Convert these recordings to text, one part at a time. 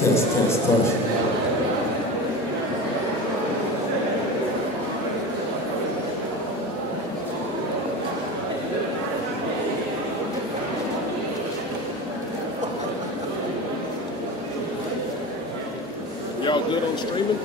Test, test, test. Y'all good on streaming?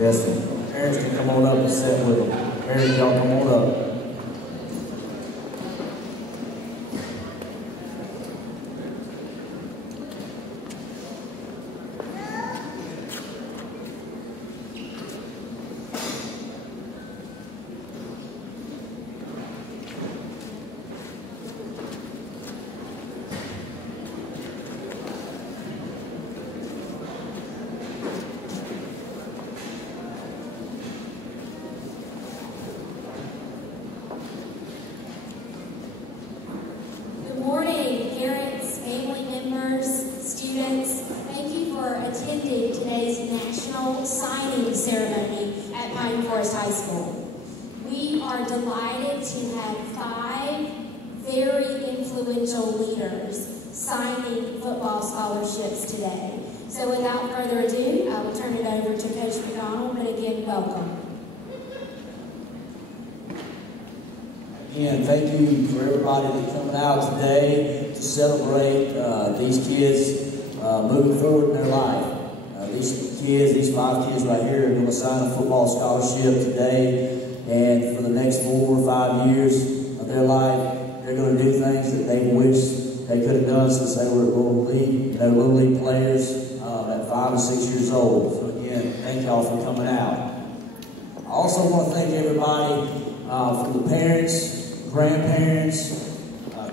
Yes, parents can come on up and sit with them. Parents, y'all come on up. Attending today's national signing ceremony at Pine Forest High School. We are delighted to have 5 very influential leaders signing football scholarships today. So without further ado, I will turn it over to Coach McDonald, but again, welcome. Again, thank you for everybody that's coming out today to celebrate these kids moving forward in their life. These kids, these 5 kids right here are going to sign a football scholarship today, and for the next 4 or 5 years of their life, they're going to do things that they wish they could have done since they were little league players at 5 and 6 years old. So again, thank y'all for coming out. I also want to thank everybody from the parents, grandparents,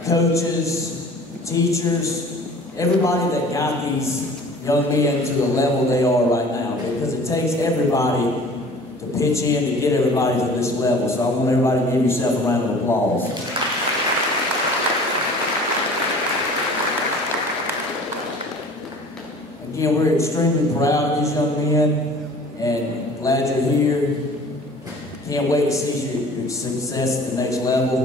coaches, teachers, everybody that got these young men to the level they are right now, because it takes everybody to pitch in to get everybody to this level. So I want everybody to give yourself a round of applause. Again, we're extremely proud of these young men and glad you're here. Can't wait to see your success at the next level.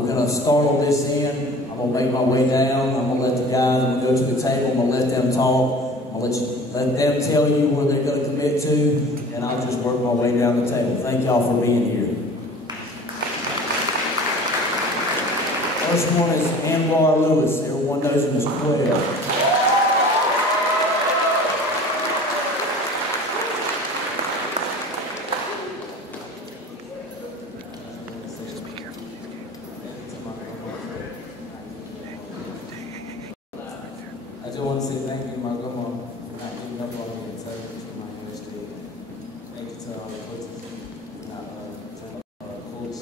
We're going to start on this end. I'm going to make my way down. I'm going to let the guys, I'm going to go to the table. I'm going to let them talk. I'm going to let them tell you where they're going to commit to, and I'll just work my way down the table. Thank y'all for being here. First one is Anwar Lewis. Everyone knows him as 12. I just want to say thank you to my grandma for not giving up on me and telling me to my university. Thank you to all the coaches for not turning coach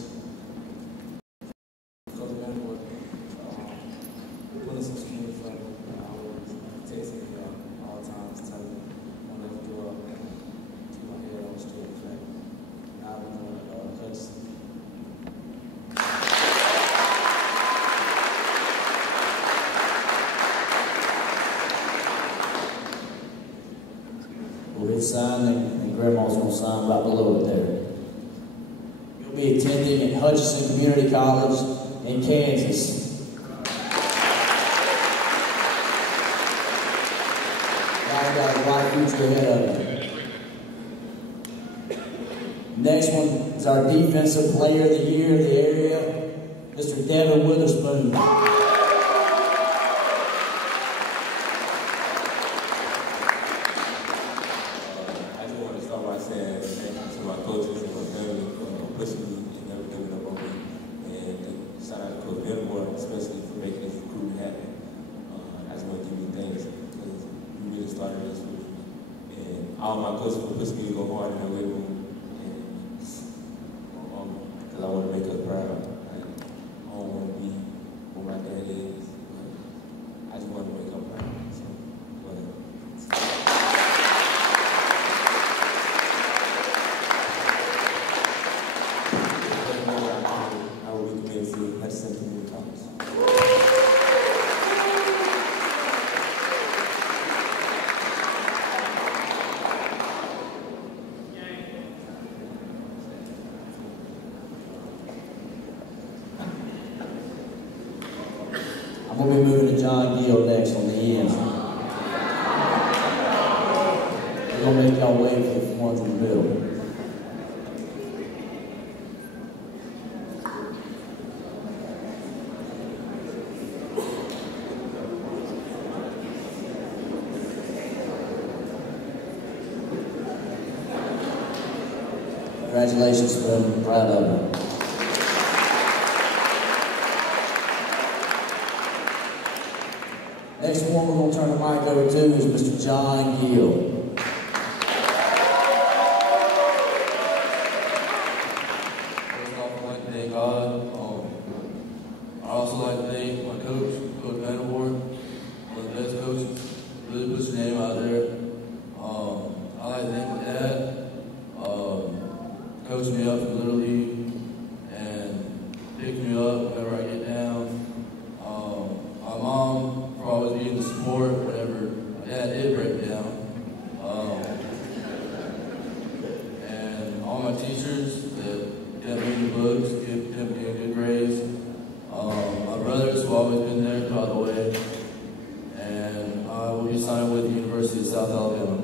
sign, and Grandma's going to sign right below it there. You'll be attending at Hutchinson Community College in Kansas. Y'all got a bright future ahead of you. Next one is our Defensive Player of the Year of the area, Mr. Devin Witherspoon. Especially for making this recruitment happen. I just want to give you thanks because you really started this with me. And all my coaches were pushing me to go hard in the weight room. And because I want to make us proud. Like, I don't want to be where my dad is, but I just want to make us proud. So, whatever. I will be committed to Hutchinson Community College. I'm going to be moving to John Gill next on the end. We're going to make y'all wait for the ones in the middle. Congratulations, Spoon. Proud of you. Next one we're going to turn the mic over to is Mr. John Gill. First off, I'd like to thank God. I'd also like to thank my coach, Coach Vandervoort, one of the best coaches. Really puts your name out there. I'd like to thank my dad. Coached me up in Little League and picked me up whenever I get down. My mom for always being the support whenever my dad did break down. And all my teachers that kept me in the books, kept me in good grades. My brothers who always been there throughout the way. And I will be signing with the University of South Alabama.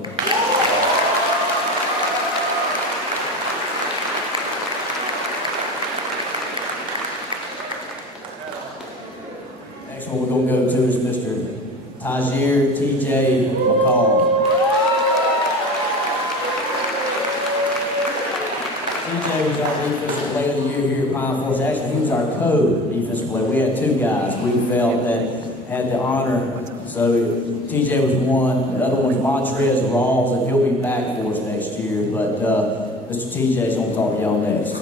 Next one we're going to go to is Mr. Tajir T.J. McCall. T.J. was our defensive player of the year here at Pine Forest. Actually, he was our co-defensive player. We had two guys we felt that had the honor. So T.J. was one. The other one was Montrez Rawls, and he'll be back for us next year. But Mr. T.J. is going to talk to y'all next.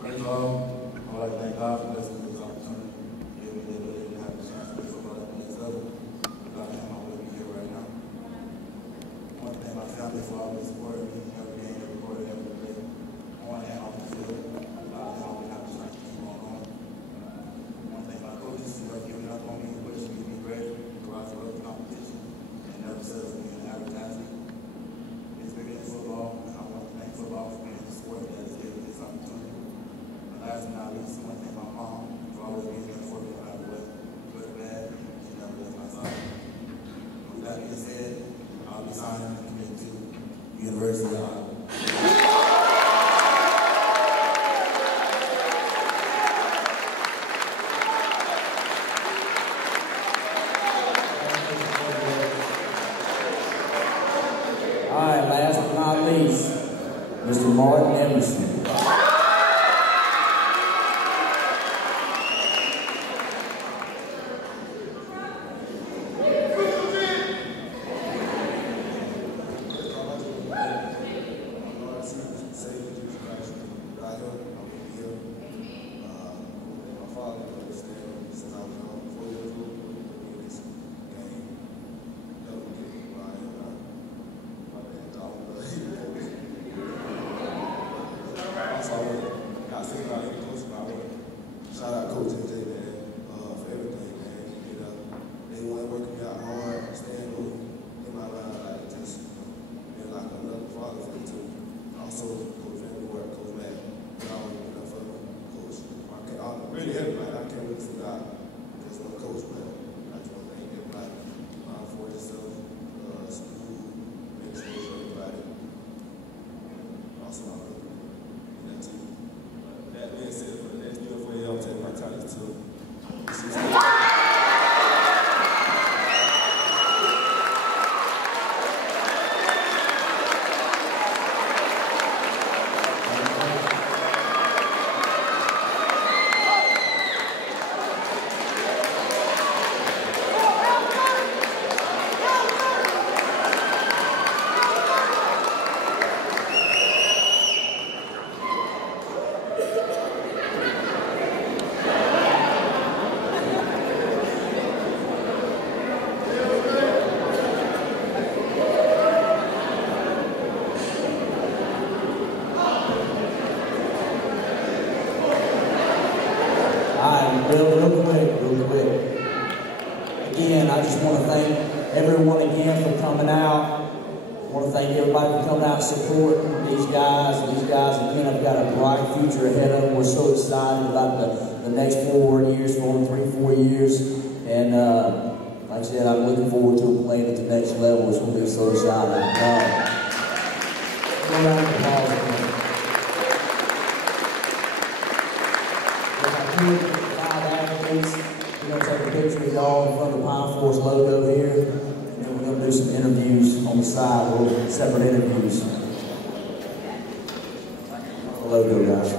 First of all, I'd like to thank God for blessing me with this opportunity. Give me the ability to have the chance to play football at the next level. Without him, I wouldn't be here right now. I want to thank my family for always supporting me every game, every quarter, every play. I want to hand off the field. Without him, I wouldn't have the chance to keep on going. I want to thank my coaches who have given up on me, pushing me to be great, throughout the competition, and never says me in advertising. It's bigger than football, and I want to thank football for being the sport that has given me this opportunity. Last but not least, I want to thank my mom for always being there for me no matter what, good or bad. She never left my side. With that being said, I'll be signing and committing to the University of Iowa. All right, last but not least, Mr. Martin Emerson. Shout out Coach MJ, man, for everything, man. They want to work me out hard, staying low. Real quick. Again, I just want to thank everyone again for coming out. I want to thank everybody for coming out and supporting these guys. And these guys, again, have got a bright future ahead of them. We're so excited about the next 4 years, 4 years. And like I said, I'm looking forward to them playing at the next level. It's going to be so exciting. Go around the applause again. We're going to take a picture of y'all in front of the Pine Forest logo here, and then we're going to do some interviews on the side, little separate interviews. The logo, guys.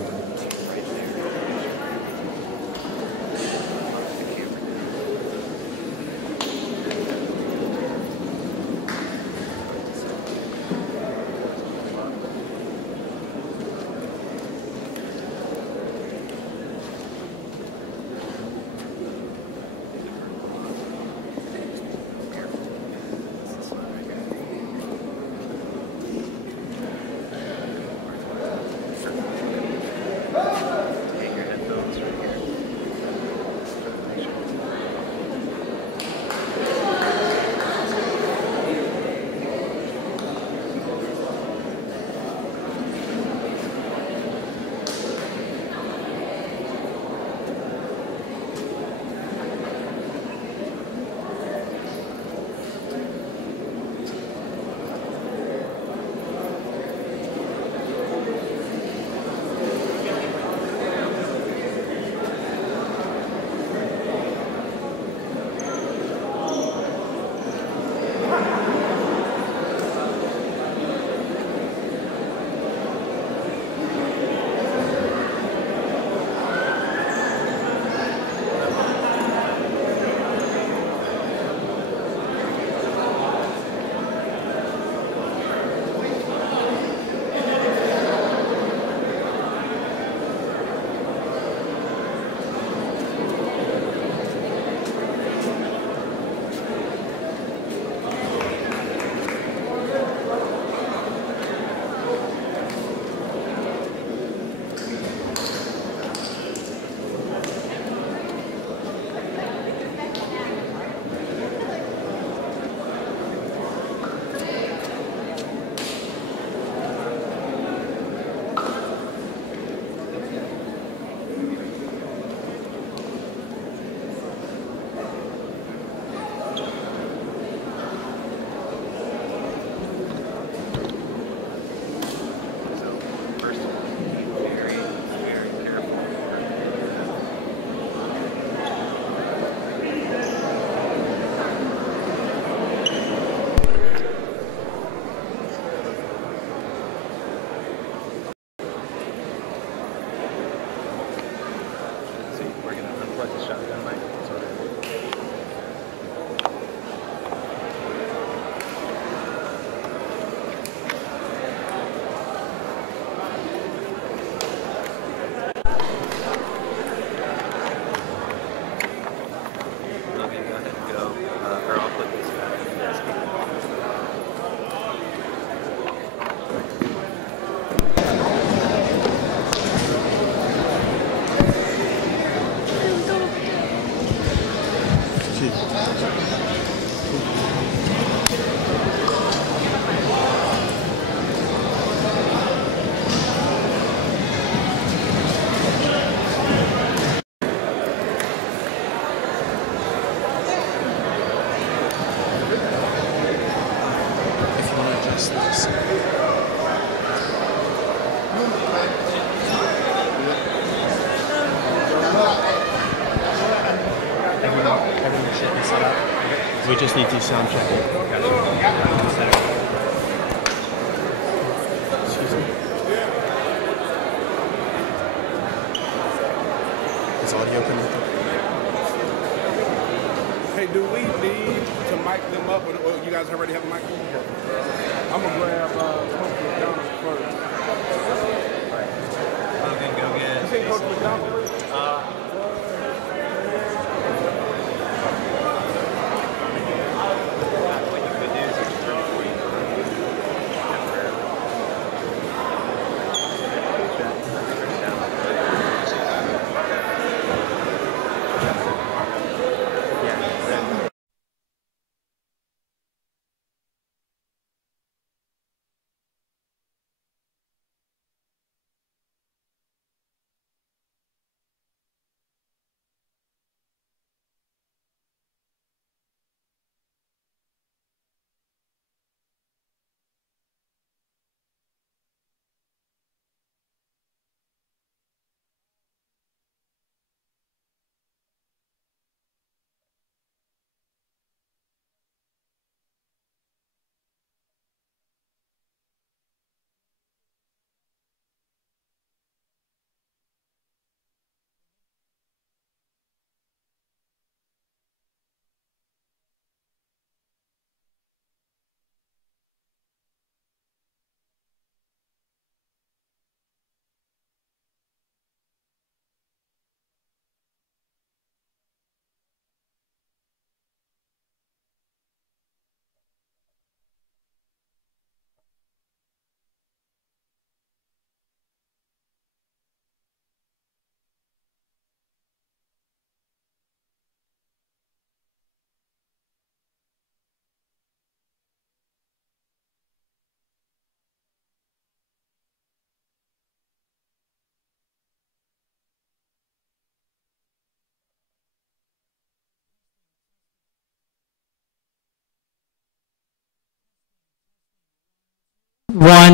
We just need to sound check it. Excuse me. Is audio connected? Hey, do we need to mic them up, or you guys already have a mic? I'm gonna grab Coach McDonald first. Logan, go get. You see Coach McDonald?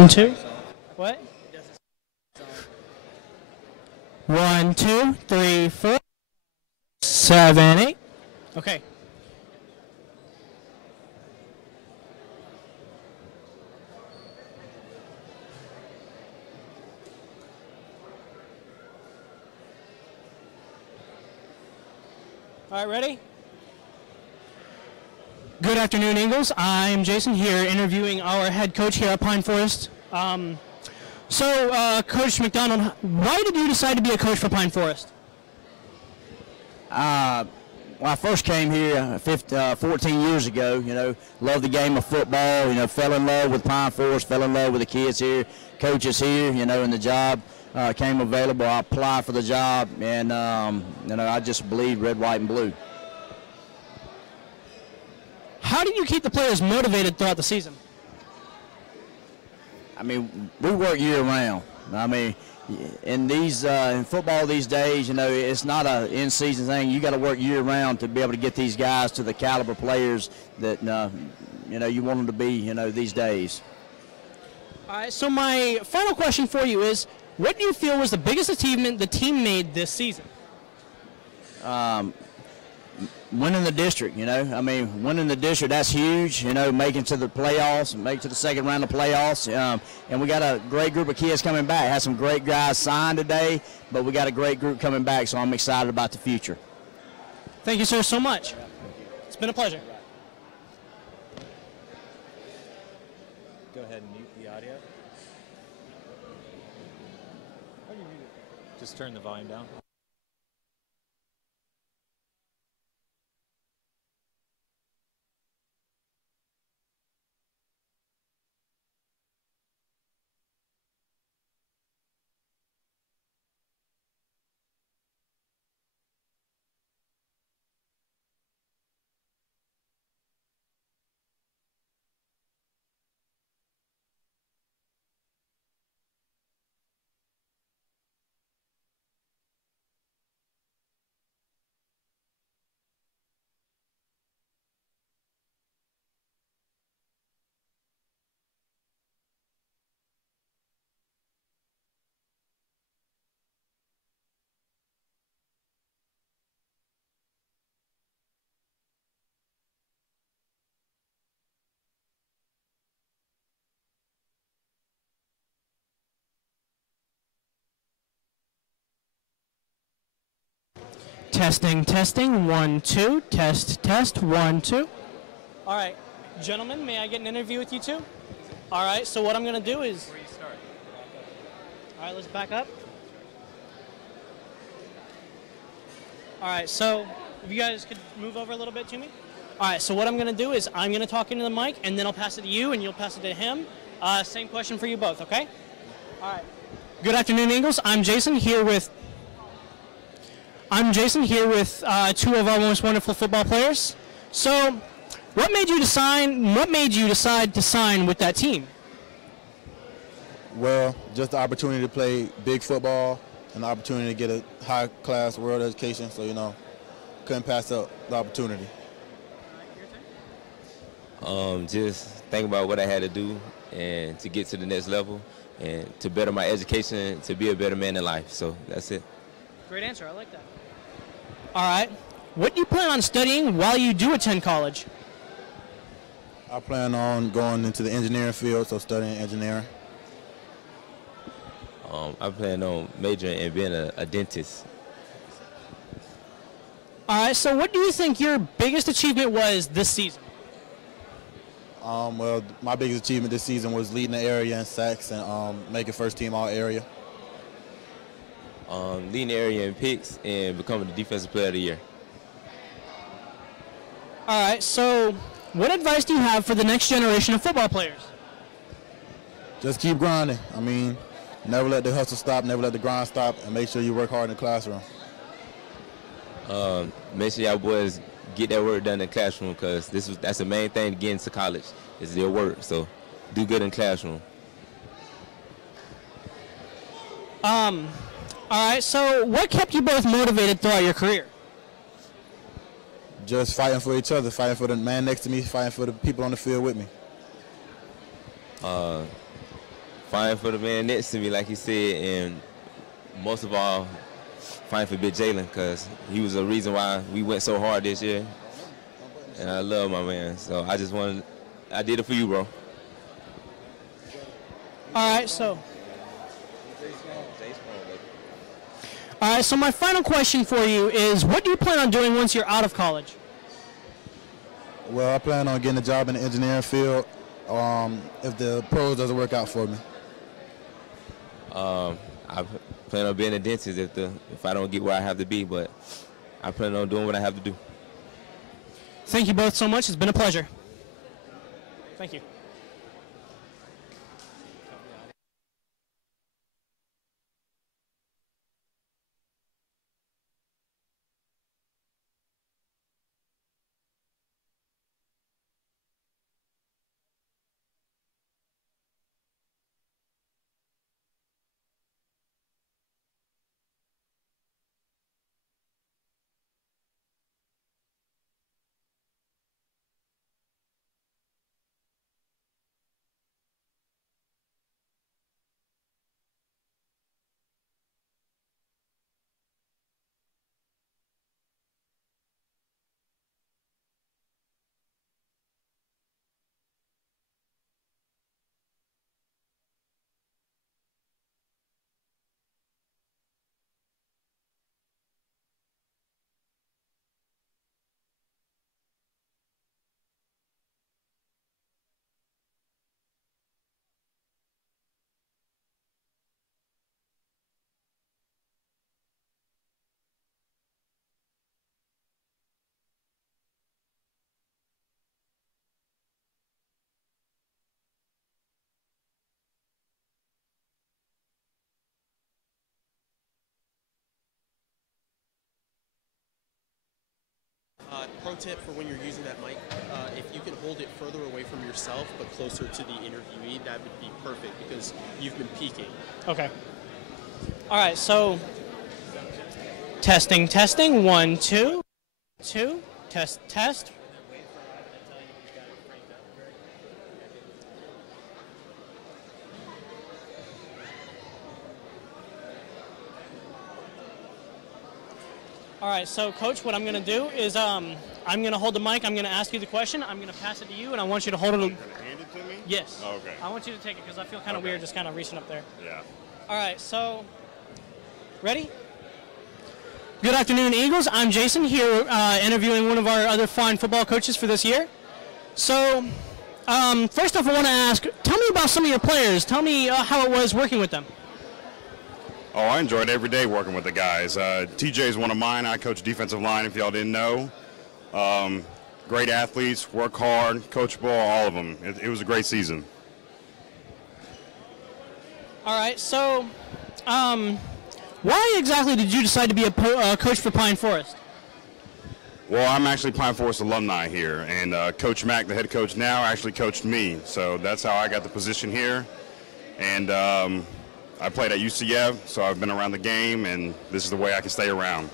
1, 2. What? 1, 2, 3, 4, 7, 8. Okay. All right, ready? Good afternoon, Eagles. I'm Jason here interviewing our head coach here at Pine Forest. Coach McDonald, why did you decide to be a coach for Pine Forest? When I first came here 14 years ago, loved the game of football, fell in love with Pine Forest, fell in love with the kids here, coaches here, and the job came available. I applied for the job, and, I just believed red, white, and blue. How do you keep the players motivated throughout the season? I mean, we work year round. I mean, in football these days, it's not a in-season thing. You got to work year round to be able to get these guys to the caliber players that you want them to be, these days. All right. So my final question for you is, what do you feel was the biggest achievement the team made this season? Winning the district, winning the district, that's huge, making to the playoffs, make to the second round of playoffs, and we got a great group of kids coming back. Had some great guys signed today, but we got a great group coming back, so I'm excited about the future. Thank you, sir, so much. It's been a pleasure. Go ahead and mute the audio. How do you mute it? Just turn the volume down. Testing, testing, 1, 2, test, 1, 2. All right, gentlemen, may I get an interview with you two? All right, so what I'm going to do is... Where you start? All right, let's back up. All right, so if you guys could move over a little bit to me. All right, so what I'm going to do is I'm going to talk into the mic, and then I'll pass it to you, and you'll pass it to him. Same question for you both, okay? All right. Good afternoon, Eagles. I'm Jason here with two of our most wonderful football players. So, what made you decide to sign with that team? Well, just the opportunity to play big football and the opportunity to get a high-class world education. So, couldn't pass up the opportunity. Just think about what I had to do and to get to the next level and to better my education, to be a better man in life. So that's it. Great answer. I like that. All right. What do you plan on studying while you do attend college? I plan on going into the engineering field, so studying engineering. I plan on majoring in being a dentist. All right. So what do you think your biggest achievement was this season? Well, my biggest achievement this season was leading the area in sacks and making first team all area. Leading the area in picks and becoming the defensive player of the year. All right, so what advice do you have for the next generation of football players? Just keep grinding. I mean, never let the hustle stop, never let the grind stop, and make sure you work hard in the classroom. Make sure y'all boys get that work done in the classroom, because that's the main thing to get into college is their work. So do good in the classroom. All right, so what kept you both motivated throughout your career? Just fighting for each other, fighting for the man next to me, fighting for the people on the field with me. fighting for the man next to me, like he said, and most of all, fighting for Big Jalen, because he was the reason why we went so hard this year. And I love my man, so I did it for you, bro. All right, so my final question for you is, what do you plan on doing once you're out of college? Well, I plan on getting a job in the engineering field if the pros doesn't work out for me. I plan on being a dentist if I don't get where I have to be, but I plan on doing what I have to do. Thank you both so much. It's been a pleasure. Thank you. Pro tip for when you're using that mic, if you can hold it further away from yourself but closer to the interviewee, that would be perfect because you've been peaking. Okay. All right, so testing, 1, 2, 2, test. All right, so Coach, what I'm going to do is I'm going to hold the mic. I'm going to ask you the question. I'm going to pass it to you, and I want you to hold it. You're going to hand it to me? Yes. Oh, okay. I want you to take it because I feel kind of weird just kind of reaching up there. Yeah. All right, so ready? Good afternoon, Eagles. I'm Jason here interviewing one of our other fine football coaches for this year. So first off, I want to ask, tell me about some of your players. Tell me how it was working with them. Oh, I enjoyed every day working with the guys. TJ is one of mine. I coach defensive line, if y'all didn't know. Great athletes, work hard, coachable, all of them. It was a great season. All right, so why exactly did you decide to be a coach for Pine Forest? Well, I'm actually Pine Forest alumni here, and Coach Mack, the head coach now, actually coached me. So that's how I got the position here. And I played at UCF, so I've been around the game, and this is the way I can stay around.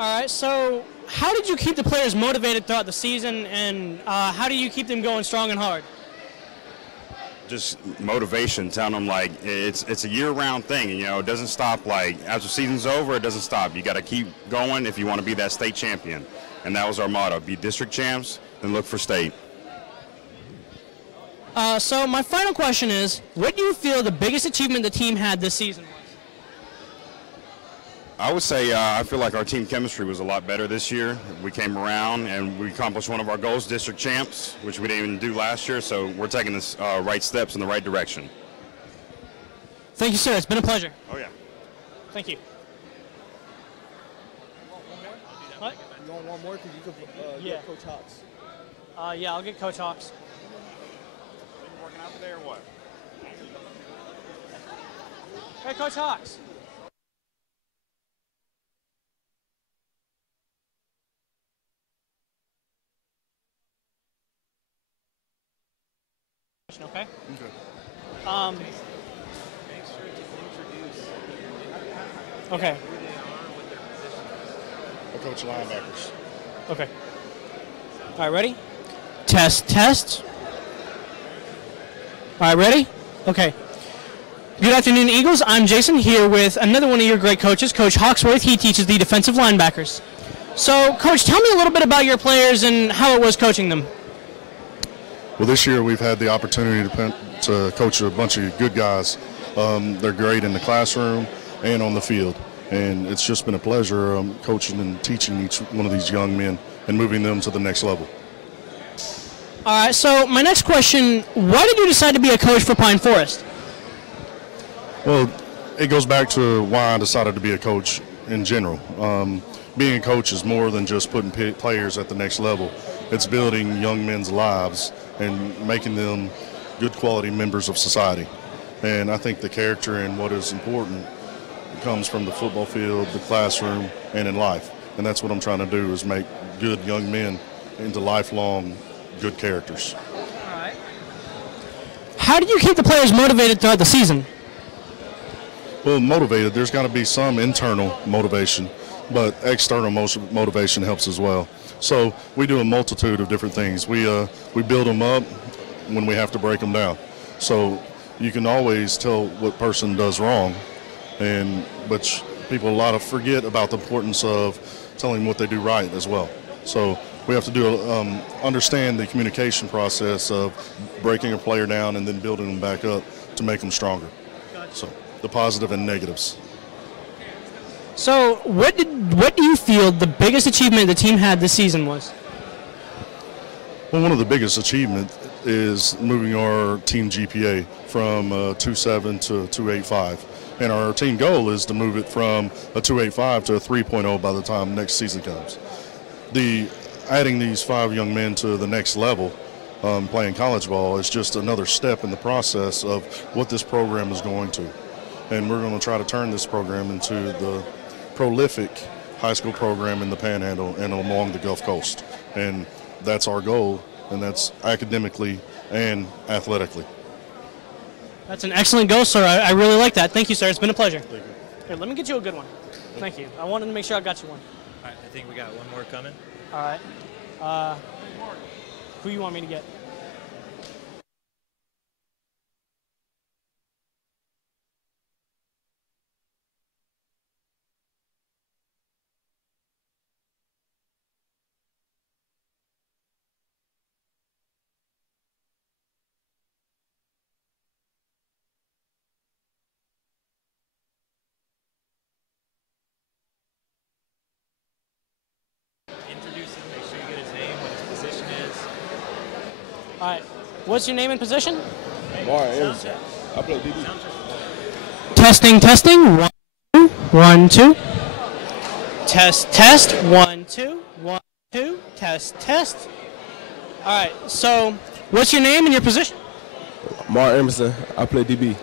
All right, so how did you keep the players motivated throughout the season, and how do you keep them going strong and hard? Just motivation, telling them like it's a year-round thing. You know, it doesn't stop. Like after the season's over, it doesn't stop. You got to keep going if you want to be that state champion, and that was our motto: be district champs, then look for state. So my final question is, what do you feel the biggest achievement the team had this season was? I would say I feel like our team chemistry was a lot better this year. We came around and we accomplished one of our goals, district champs, which we didn't even do last year, so we're taking this right steps in the right direction. Thank you, sir. It's been a pleasure. Oh, yeah. Thank you. What? You want one more? Because you could get Coach Hawks. Yeah, I'll get Coach Hawks. Working out today or what? Hey, Coach Hawks. Okay. Okay. Okay. I coach linebackers. Okay. All right, ready? Test. All right, ready? Okay. Good afternoon, Eagles. I'm Jason here with another one of your great coaches, Coach Hawksworth. He teaches the defensive linebackers. So, Coach, tell me a little bit about your players and how it was coaching them. Well, this year we've had the opportunity to coach a bunch of good guys. They're great in the classroom and on the field. And it's just been a pleasure coaching and teaching each one of these young men and moving them to the next level. All right, so my next question, why did you decide to be a coach for Pine Forest? Well, it goes back to why I decided to be a coach in general. Being a coach is more than just putting players at the next level. It's building young men's lives and making them good quality members of society. And I think the character and what is important comes from the football field, the classroom, and in life. And that's what I'm trying to do, is make good young men into lifelong good characters. All right. How did you keep the players motivated throughout the season? Well, motivated, there's got to be some internal motivation, but external motivation helps as well. So we do a multitude of different things. We build them up when we have to break them down. So you can always tell what person does wrong, but people a lot of forget about the importance of telling them what they do right as well. So we have to understand the communication process of breaking a player down and then building them back up to make them stronger. So the positive and negatives. So what do you feel the biggest achievement the team had this season was? Well, one of the biggest achievements is moving our team GPA from 2.7 to 2.85. And our team goal is to move it from a 2.85 to a 3.0 by the time next season comes. Adding these 5 young men to the next level, playing college ball, is just another step in the process of what this program is going to. And we're going to try to turn this program into the prolific high school program in the Panhandle and along the Gulf Coast. And that's our goal, and that's academically and athletically. That's an excellent goal, sir. I really like that. Thank you, sir. It's been a pleasure. Thank you. Here, let me get you a good one. Thank you. I wanted to make sure I got you one. All right, I think we got one more coming. All right. Who you want me to get? Introduce him, make sure you get his name, what his position is. All right. What's your name and position? Martin Emerson. I play DB. Testing, testing. 1, 2, 1, 2. Test, test. 1, 2, 1, 2. Test, test. All right. So, what's your name and your position? Martin Emerson. I play DB.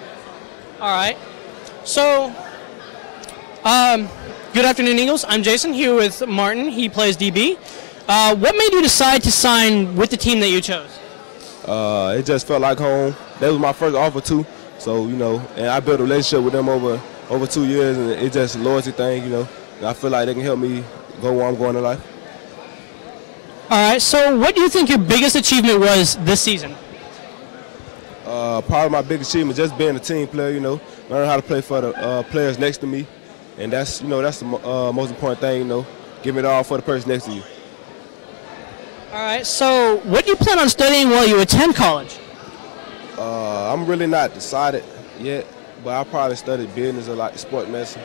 All right. So, good afternoon, Eagles. I'm Jason here with Martin. He plays DB. What made you decide to sign with the team that you chose? It just felt like home. That was my first offer too. So, and I built a relationship with them over 2 years, and it's just a loyalty thing, And I feel like they can help me go where I'm going in life. All right. So, what do you think your biggest achievement was this season? Probably my biggest achievement just being a team player, learning how to play for the players next to me. And that's the most important thing, giving it all for the person next to you. All right, so what do you plan on studying while you attend college? I'm really not decided yet, but I'll probably study business or like sport medicine.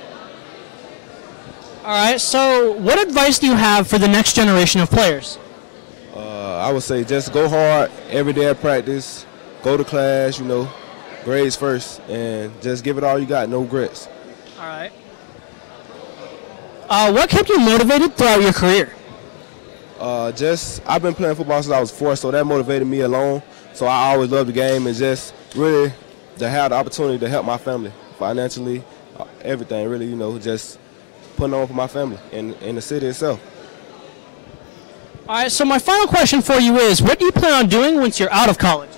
All right, so what advice do you have for the next generation of players? I would say just go hard every day at practice, go to class, grades first, and just give it all you got, no regrets. All right. What kept you motivated throughout your career? I've been playing football since I was 4, so that motivated me alone. So I always loved the game, and just really to have the opportunity to help my family financially, everything really, just putting on for my family in the city itself. All right, so my final question for you is, what do you plan on doing once you're out of college?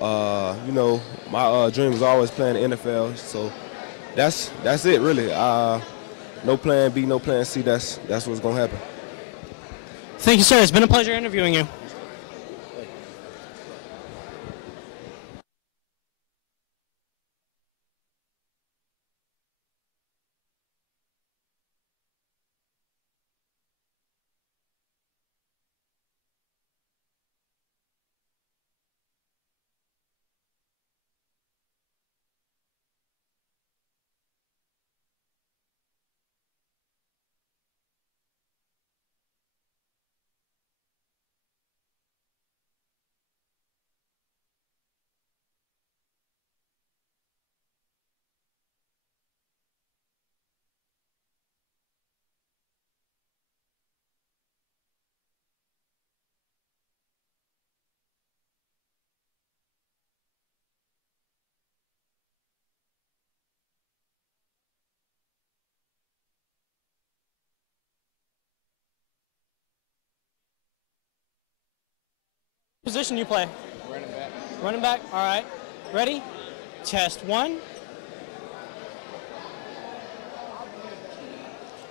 My dream is always playing the NFL, so that's it really. No plan B, no plan C, that's what's going to happen. Thank you, sir. It's been a pleasure interviewing you. Position you play? Running back. Running back? All right. Ready? Test 1.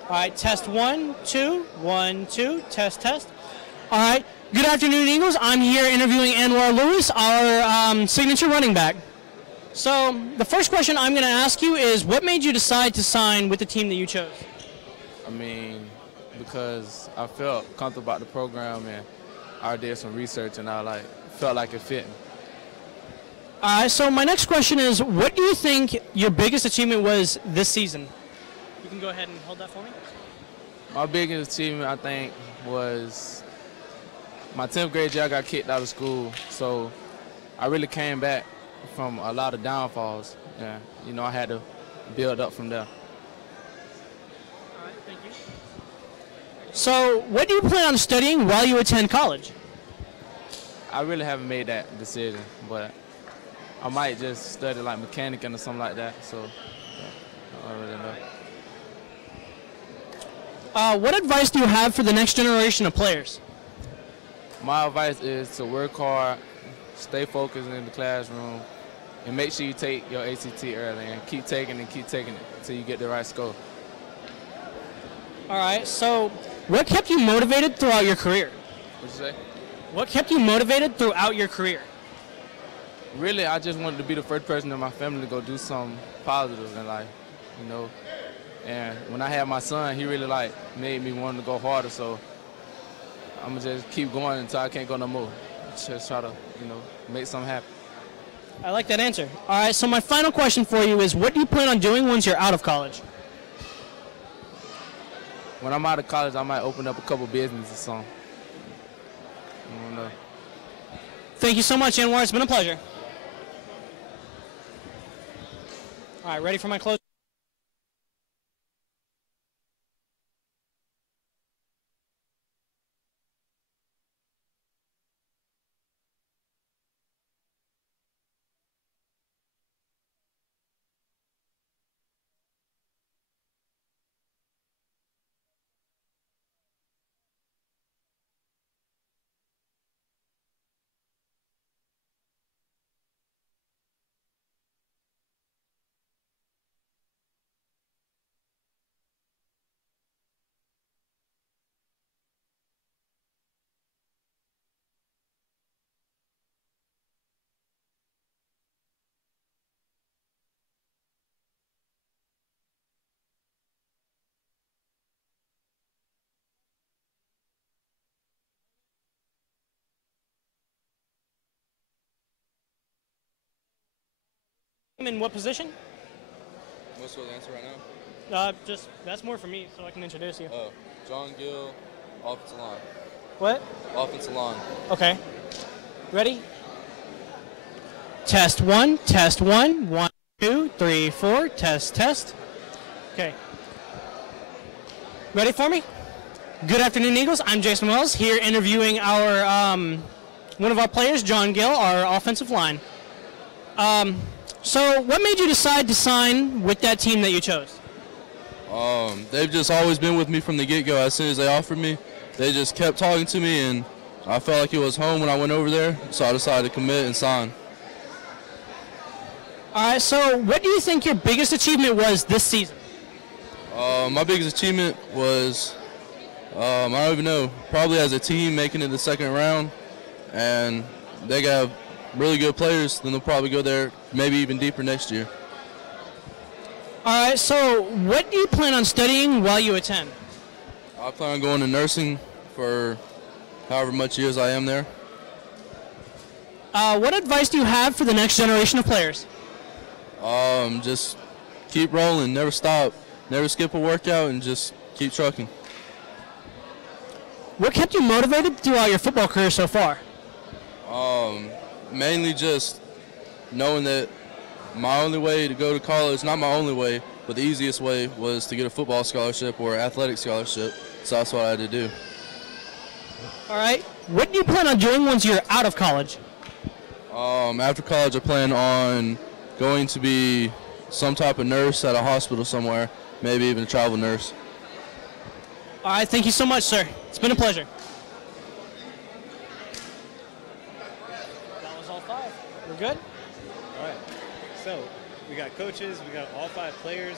All right, test 1, 2, 1, 2, test, test. All right, good afternoon, Eagles. I'm here interviewing Anwar Lewis, our signature running back. So the first question I'm going to ask you is, what made you decide to sign with the team that you chose? I mean, because I felt comfortable about the program and I did some research and I felt like it fit me. All right, so my next question is, what do you think your biggest achievement was this season? You can go ahead and hold that for me. My biggest achievement, I think, was my 10th grade year. I got kicked out of school, so I really came back from a lot of downfalls. Yeah, you know, I had to build up from there. All right, thank you. So, what do you plan on studying while you attend college? I really haven't made that decision, but I might just study like mechanicing or something like that. So, yeah, I don't really know. What advice do you have for the next generation of players? My advice is to work hard, stay focused in the classroom, and make sure you take your ACT early and keep taking it until you get the right score. All right, so what kept you motivated throughout your career? What'd you say? What kept you motivated throughout your career? Really, I just wanted to be the first person in my family to go do something positive in life, you know. And when I had my son, he really made me want to go harder. So I'm gonna just keep going until I can't go no more. Just try to, you know, make something happen. I like that answer. All right, so my final question for you is, what do you plan on doing once you're out of college? When I'm out of college, I might open up a couple businesses or something. I don't know. Thank you so much, Anwar. It's been a pleasure. All right, ready for my close? In what position? What's the answer right now? Just that's more for me, so I can introduce you. Oh, John Gill, offensive line. What? Offensive line. Okay. Ready? Test 1, test 1, 1, 2, 3, 4, test, test. Okay. Ready for me? Good afternoon, Eagles. I'm Jason Wells, here interviewing our one of our players, John Gill, our offensive line. So what made you decide to sign with that team that you chose? They've just always been with me from the get-go. As soon as they offered me, they just kept talking to me, and I felt like it was home when I went over there, so I decided to commit and sign. All right, so what do you think your biggest achievement was this season? My biggest achievement was, I don't even know, probably as a team making it the second round, and they got really good players, then they'll probably go there maybe even deeper next year. All right, so what do you plan on studying while you attend? I plan on going to nursing for however much years I am there. What advice do you have for the next generation of players? Just keep rolling, never stop, never skip a workout, and just keep trucking. What kept you motivated throughout your football career so far? Mainly just knowing that my only way to go to college, not my only way, but the easiest way was to get a football scholarship or athletic scholarship, so that's what I had to do. All right, what do you plan on doing once you're out of college? After college, I plan on going to be some type of nurse at a hospital somewhere, maybe even a travel nurse. All right, thank you so much, sir. It's been a pleasure. We're good? All right. So we got coaches, we got all 5 players.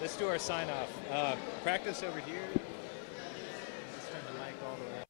Let's do our sign off. Practice over here. Let's turn the mic all the way up.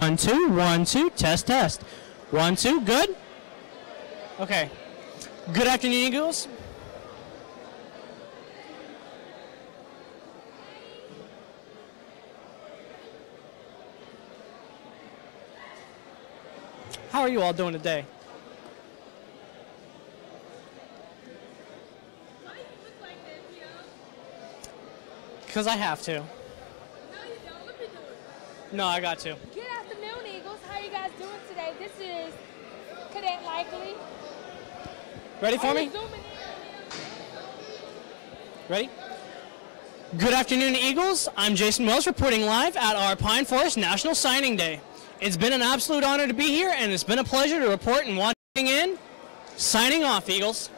One, two, 1, 2, test, test. 1, 2, good? Okay. Good afternoon, Eagles. How are you all doing today? Because I have to. No, I got to. Good afternoon, Eagles. How are you guys doing today? This is Cadet Likely. Ready for me? Ready? Good afternoon, Eagles. I'm Jason Wells reporting live at our Pine Forest National Signing Day. It's been an absolute honor to be here, and it's been a pleasure to report and watching in. Signing off, Eagles.